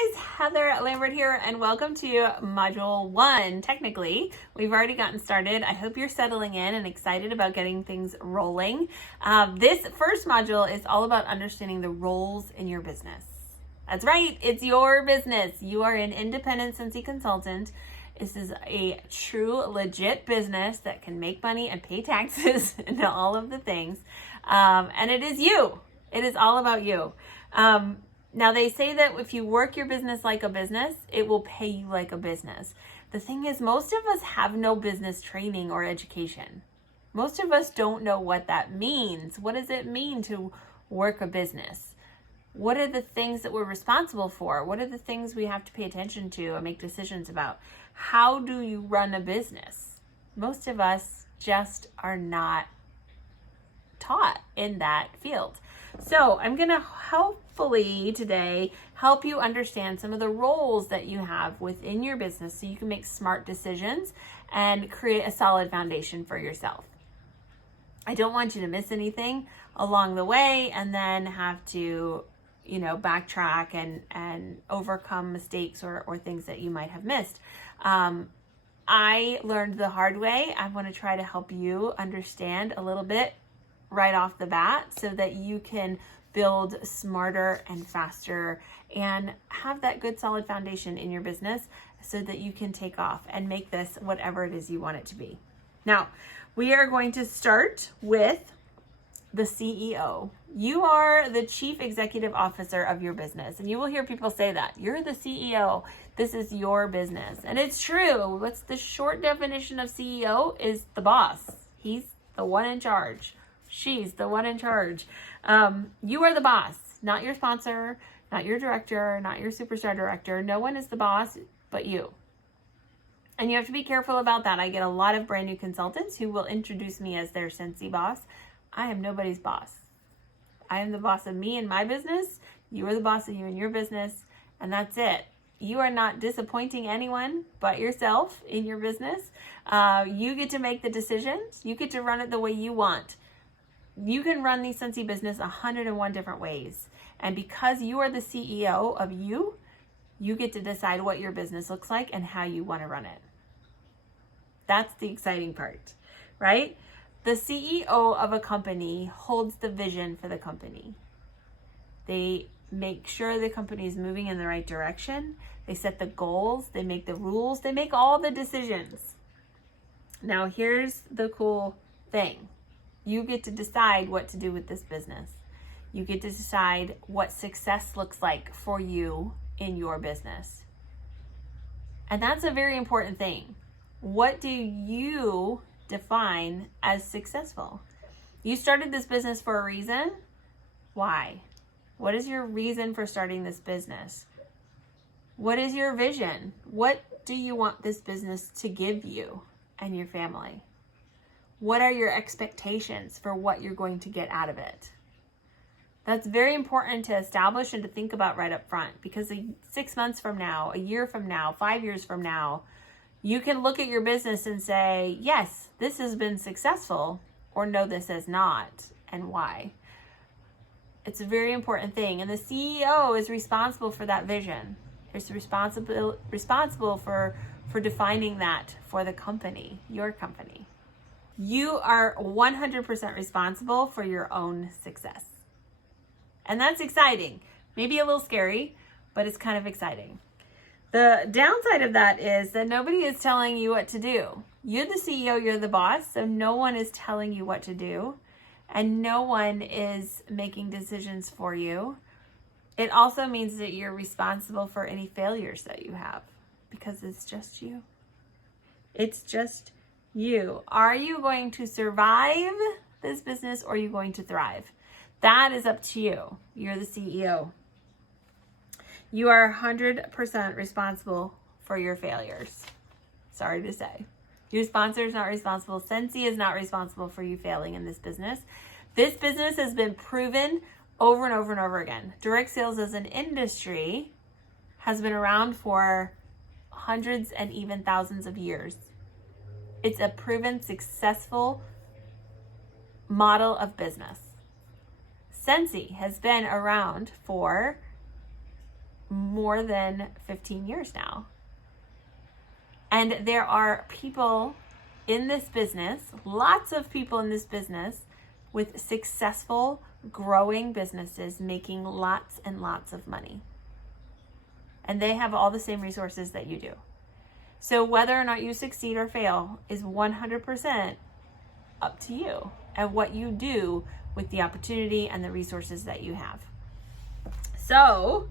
guys, Heather Lambert here, and welcome to Module 1. Technically, we've already gotten started. I hope you're settling in and excited about getting things rolling. This first module is all about understanding the roles in your business. That's right, it's your business. You are an independent Scentsy consultant. This is a true, legit business that can make money and pay taxes and all of the things. And it is you. It is all about you. Now, they say that if you work your business like a business, it will pay you like a business. The thing is, most of us have no business training or education. Most of us don't know what that means. What does it mean to work a business? What are the things that we're responsible for? What are the things we have to pay attention to and make decisions about? How do you run a business? Most of us just are not taught in that field. So I'm going to hopefully today help you understand some of the roles that you have within your business so you can make smart decisions and create a solid foundation for yourself. I don't want you to miss anything along the way and then have to, backtrack and overcome mistakes or things that you might have missed. I learned the hard way. I want to try to help you understand a little bit right off the bat so that you can build smarter and faster and have that good solid foundation in your business so that you can take off and make this whatever it is you want it to be. Now, we are going to start with the CEO. You are the chief executive officer of your business, and you will hear people say that. You're the CEO. This is your business. And it's true. What's the short definition of CEO is the boss. He's the one in charge. She's the one in charge. You are the boss, not your sponsor, not your director, not your superstar director. No one is the boss but you. And you have to be careful about that. I get a lot of brand new consultants who will introduce me as their Scentsy boss. I am nobody's boss. I am the boss of me and my business. You are the boss of you and your business. And that's it. You are not disappointing anyone but yourself in your business. You get to make the decisions. You get to run it the way you want. You can run the Scentsy business 101 different ways. And because you are the CEO of you, you get to decide what your business looks like and how you want to run it. That's the exciting part, right? The CEO of a company holds the vision for the company. They make sure the company is moving in the right direction. They set the goals. They make the rules. They make all the decisions. Now, here's the cool thing. You get to decide what to do with this business. You get to decide what success looks like for you in your business. And that's a very important thing. What do you define as successful? You started this business for a reason. Why? What is your reason for starting this business? What is your vision? What do you want this business to give you and your family? What are your expectations for what you're going to get out of it? That's very important to establish and to think about right up front, because 6 months from now, a year from now, 5 years from now, you can look at your business and say, yes, this has been successful, or no, this has not, and why. It's a very important thing. And the CEO is responsible for that vision. It's responsible for defining that for the company, your company. You are 100% responsible for your own success. And that's exciting. Maybe a little scary, but it's kind of exciting. The downside of that is that nobody is telling you what to do. You're the CEO, you're the boss, so no one is telling you what to do, and no one is making decisions for you. It also means that you're responsible for any failures that you have, because it's just you. It's just you. Are you going to survive this business, or are you going to thrive? That is up to you. You're the CEO. You are 100% responsible for your failures. Sorry to say. Your sponsor is not responsible. Scentsy is not responsible for you failing in this business. This business has been proven over and over and over again. Direct sales as an industry has been around for hundreds and even thousands of years. It's a proven successful model of business. Scentsy has been around for more than 15 years now. And there are people in this business, lots of people in this business with successful, growing businesses making lots and lots of money. And they have all the same resources that you do. So whether or not you succeed or fail is 100% up to you and what you do with the opportunity and the resources that you have. So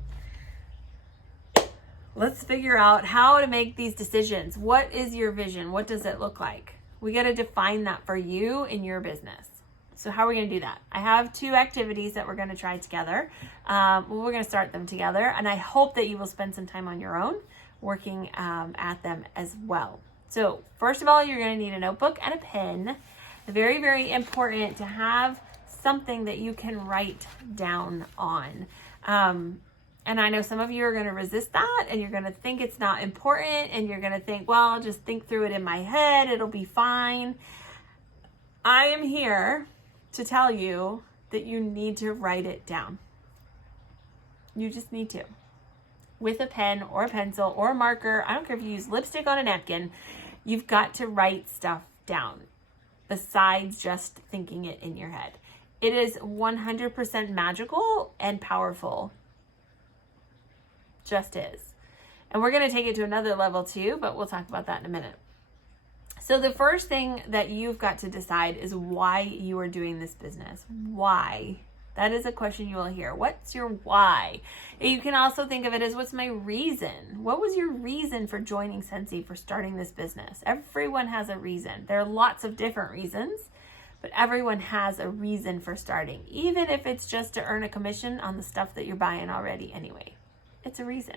let's figure out how to make these decisions. What is your vision? What does it look like? We got to define that for you in your business. So how are we going to do that? I have 2 activities that we're going to try together. We're going to start them together, and I hope that you will spend some time on your own working at them as well. So first of all, you're going to need a notebook and a pen. Very, very important to have something that you can write down on. And I know some of you are going to resist that, and you're going to think it's not important, and you're going to think, well, I'll just think through it in my head. It'll be fine. I am here to tell you that you need to write it down. You just need to. With a pen or a pencil or a marker. I don't care if you use lipstick on a napkin. You've got to write stuff down besides just thinking it in your head. It is 100% magical and powerful. Just is. And we're going to take it to another level too, but we'll talk about that in a minute. So the first thing that you've got to decide is why you are doing this business. Why? That is a question you will hear. What's your why? You can also think of it as, what's my reason? What was your reason for joining Scentsy, for starting this business? Everyone has a reason. There are lots of different reasons, but everyone has a reason for starting, even if it's just to earn a commission on the stuff that you're buying already anyway. It's a reason.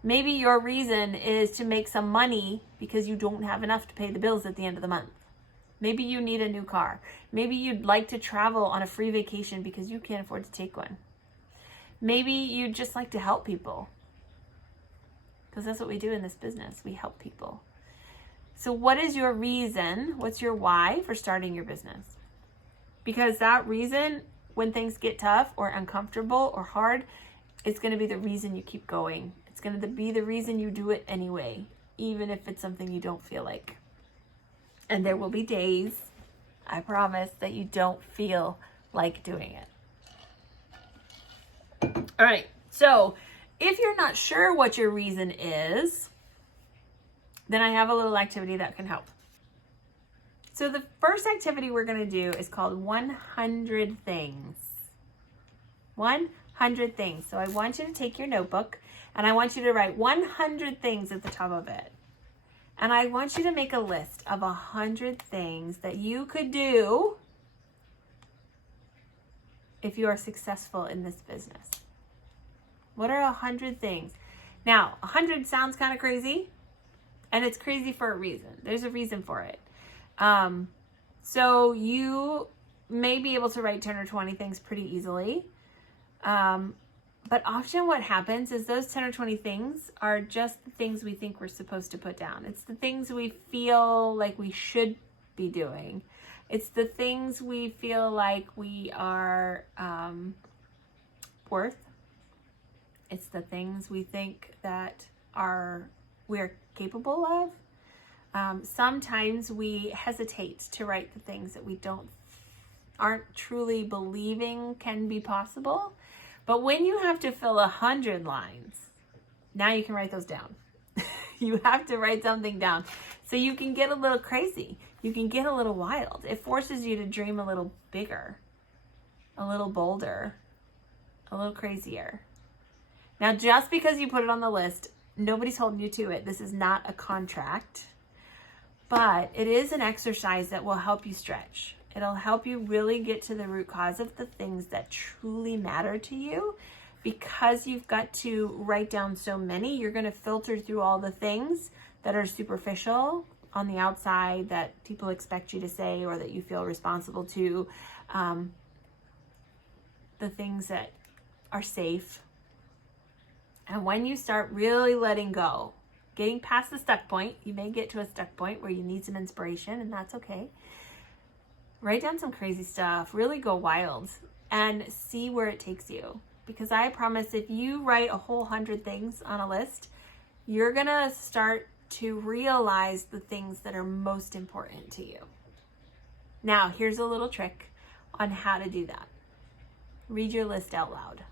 Maybe your reason is to make some money because you don't have enough to pay the bills at the end of the month. Maybe you need a new car. Maybe you'd like to travel on a free vacation because you can't afford to take one. Maybe you'd just like to help people, because that's what we do in this business. We help people. So what is your reason? What's your why for starting your business? Because that reason, when things get tough or uncomfortable or hard, it's going to be the reason you keep going. It's going to be the reason you do it anyway, even if it's something you don't feel like. And there will be days, I promise, that you don't feel like doing it. All right. So if you're not sure what your reason is, then I have a little activity that can help. So the first activity we're going to do is called 100 Things. 100 things. So I want you to take your notebook and I want you to write 100 things at the top of it. And I want you to make a list of 100 things that you could do if you are successful in this business. What are 100 things? Now, 100 sounds kind of crazy, and it's crazy for a reason. There's a reason for it. So you may be able to write 10 or 20 things pretty easily. But often what happens is those 10 or 20 things are just the things we think we're supposed to put down. It's the things we feel like we should be doing. It's the things we feel like we are worth. It's the things we think that we're capable of. Sometimes we hesitate to write the things that we aren't truly believing can be possible. But when you have to fill 100 lines, now you can write those down. You have to write something down so you can get a little crazy. You can get a little wild. It forces you to dream a little bigger, a little bolder, a little crazier. Now, just because you put it on the list, nobody's holding you to it. This is not a contract, but it is an exercise that will help you stretch. It'll help you really get to the root cause of the things that truly matter to you. Because you've got to write down so many, you're going to filter through all the things that are superficial on the outside that people expect you to say or that you feel responsible to. The things that are safe. And when you start really letting go, getting past the stuck point, you may get to a stuck point where you need some inspiration, and that's okay. Write down some crazy stuff, really go wild and see where it takes you. because I promise if you write a whole 100 things on a list, you're gonna start to realize the things that are most important to you. Now, here's a little trick on how to do that. Read your list out loud.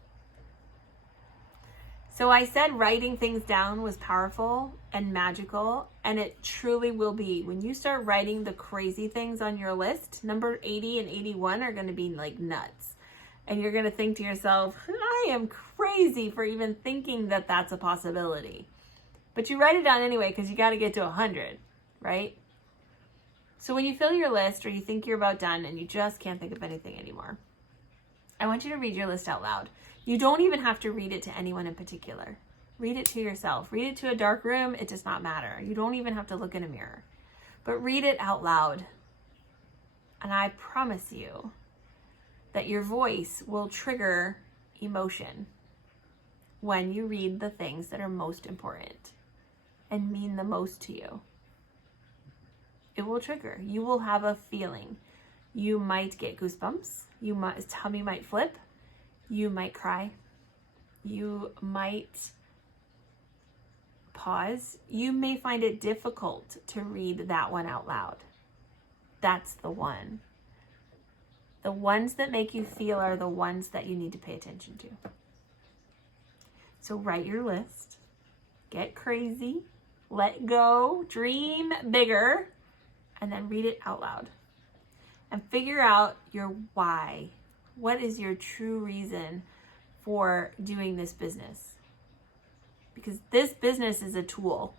So I said writing things down was powerful and magical, and it truly will be. When you start writing the crazy things on your list, number 80 and 81 are going to be like nuts. And you're going to think to yourself, I am crazy for even thinking that that's a possibility. But you write it down anyway because you got to get to 100, right? So when you fill your list or you think you're about done and you just can't think of anything anymore, I want you to read your list out loud. You don't even have to read it to anyone in particular. Read it to yourself. Read it to a dark room. It does not matter. You don't even have to look in a mirror. But read it out loud. And I promise you that your voice will trigger emotion when you read the things that are most important and mean the most to you. It will trigger. You will have a feeling. You might get goosebumps. Tummy might flip. You might cry. You might pause. You may find it difficult to read that one out loud. That's the one. The ones that make you feel are the ones that you need to pay attention to. So write your list. Get crazy. Let go. Dream bigger. And then read it out loud. And figure out your why. What is your true reason for doing this business? Because this business is a tool.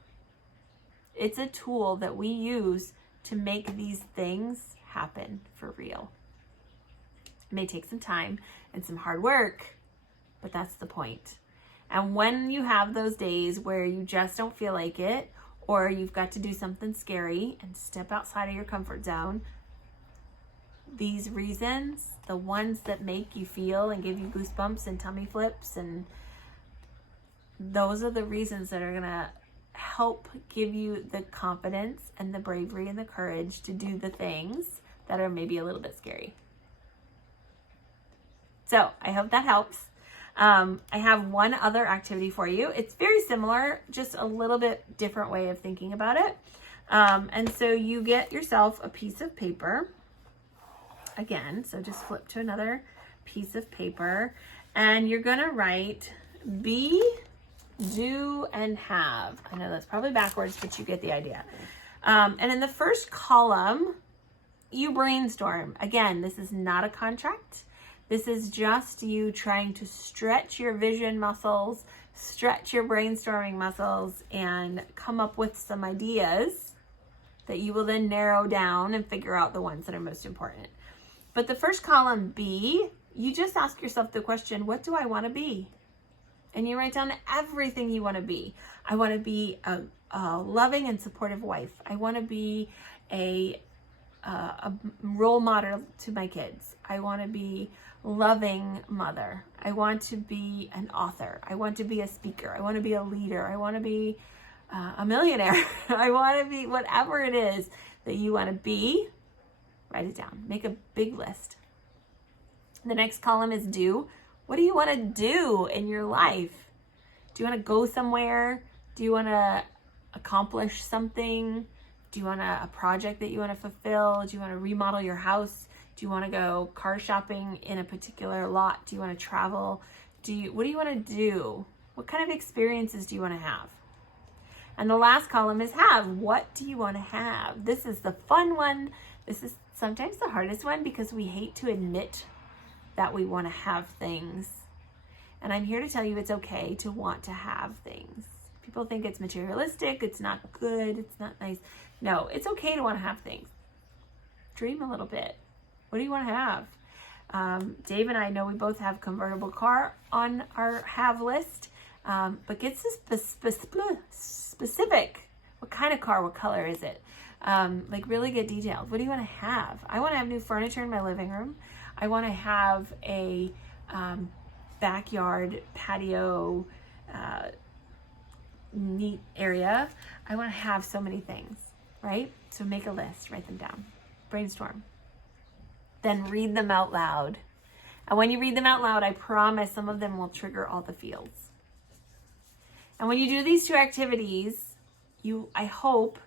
It's a tool that we use to make these things happen for real. It may take some time and some hard work, but that's the point. And when you have those days where you just don't feel like it, or you've got to do something scary and step outside of your comfort zone, these reasons, the ones that make you feel and give you goosebumps and tummy flips, and those are the reasons that are going to help give you the confidence and the bravery and the courage to do the things that are maybe a little bit scary. So I hope that helps. I have one other activity for you. It's very similar, just a little bit different way of thinking about it. And so you get yourself a piece of paper. Again, so just flip to another piece of paper, and you're gonna write be, do, and have. I know that's probably backwards, but you get the idea. And in the first column, you brainstorm. Again, this is not a contract. This is just you trying to stretch your vision muscles, stretch your brainstorming muscles, and come up with some ideas that you will then narrow down and figure out the ones that are most important. But the first column, B, you just ask yourself the question, what do I want to be? And you write down everything you want to be. I want to be a loving and supportive wife. I want to be a role model to my kids. I want to be loving mother. I want to be an author. I want to be a speaker. I want to be a leader. I want to be a millionaire. I want to be whatever it is that you want to be. Write it down. Make a big list. The next column is do. What do you want to do in your life? Do you want to go somewhere? Do you want to accomplish something? Do you want a project that you want to fulfill? Do you want to remodel your house? Do you want to go car shopping in a particular lot? Do you want to travel? What do you want to do? What kind of experiences do you want to have? And the last column is have. What do you want to have? This is the fun one. This is sometimes the hardest one because we hate to admit that we want to have things. And I'm here to tell you it's okay to want to have things. People think it's materialistic, it's not good, it's not nice. No, it's okay to want to have things. Dream a little bit. What do you want to have? Dave and I know we both have convertible car on our have list, but get specific. What kind of car? What color is it? Like really get detailed. What do you want to have? I want to have new furniture in my living room. I want to have a backyard patio, neat area. I want to have so many things, right? So make a list, write them down, brainstorm, then read them out loud. And when you read them out loud, I promise some of them will trigger all the feels. And when you do these two activities, I hope,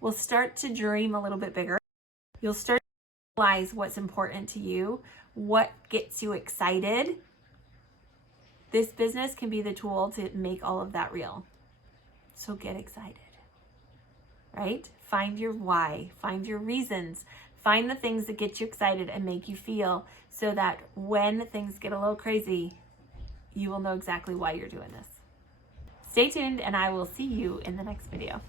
will start to dream a little bit bigger. You'll start to realize what's important to you, what gets you excited. This business can be the tool to make all of that real. So get excited, right? Find your why, find your reasons, find the things that get you excited and make you feel, so that when things get a little crazy, you will know exactly why you're doing this. Stay tuned, and I will see you in the next video.